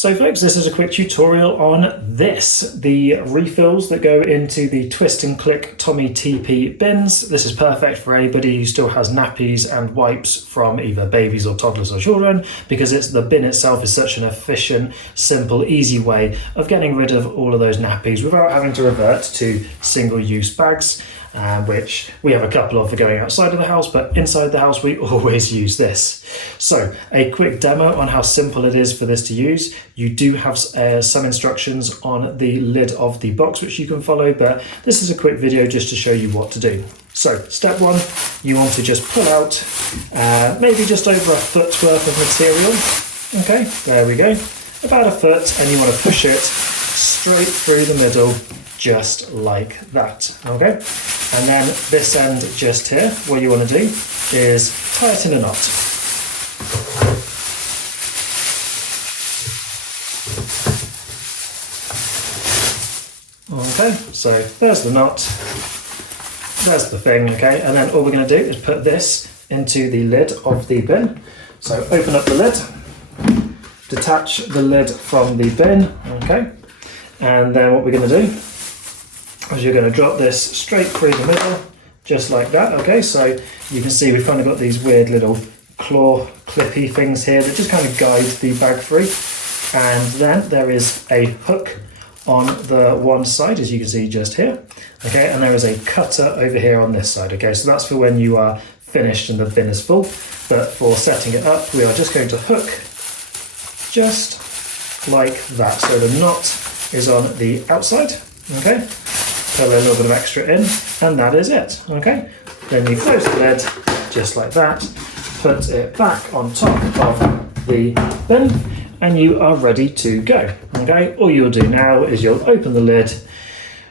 So folks, this is a quick tutorial on this, the refills that go into the twist and click Tommee Tippee bins. This is perfect for anybody who still has nappies and wipes from either babies or toddlers or children, because the bin itself is such an efficient, simple, easy way of getting rid of all of those nappies without having to revert to single-use bags, which we have a couple of for going outside of the house, but inside the house we always use this. So a quick demo on how simple it is for this to use. You do have some instructions on the lid of the box which you can follow, but this is a quick video just to show you what to do. So step one, you want to just pull out maybe just over a foot's worth of material. Okay, there we go, about a foot, and you want to push it straight through the middle just like that. Okay, and then this end just here, what you want to do is tighten a knot. Okay, so there's the knot, there's the thing, okay, and then all we're going to do is put this into the lid of the bin. So open up the lid, detach the lid from the bin, okay, and then what we're going to do is you're going to drop this straight through the middle, just like that, okay, so you can see we've kind of got these weird little claw clippy things here that just kind of guide the bag through, and then there is a hook on the one side, as you can see just here, okay, and there is a cutter over here on this side, okay, so that's for when you are finished and the bin is full, but for setting it up we are just going to hook just like that, so the knot is on the outside, okay, put a little bit of extra in, and that is it, okay, then you close the lid just like that, put it back on top of the bin, and you are ready to go. Okay, all you'll do now is you'll open the lid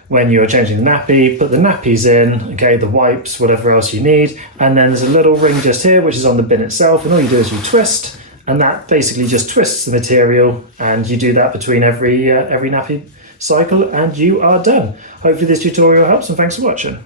when you're changing the nappy, put the nappies in, okay, the wipes, whatever else you need, and then there's a little ring just here which is on the bin itself, and all you do is you twist, and that basically just twists the material, and you do that between every nappy cycle, and you are done. Hopefully this tutorial helps, and thanks for watching.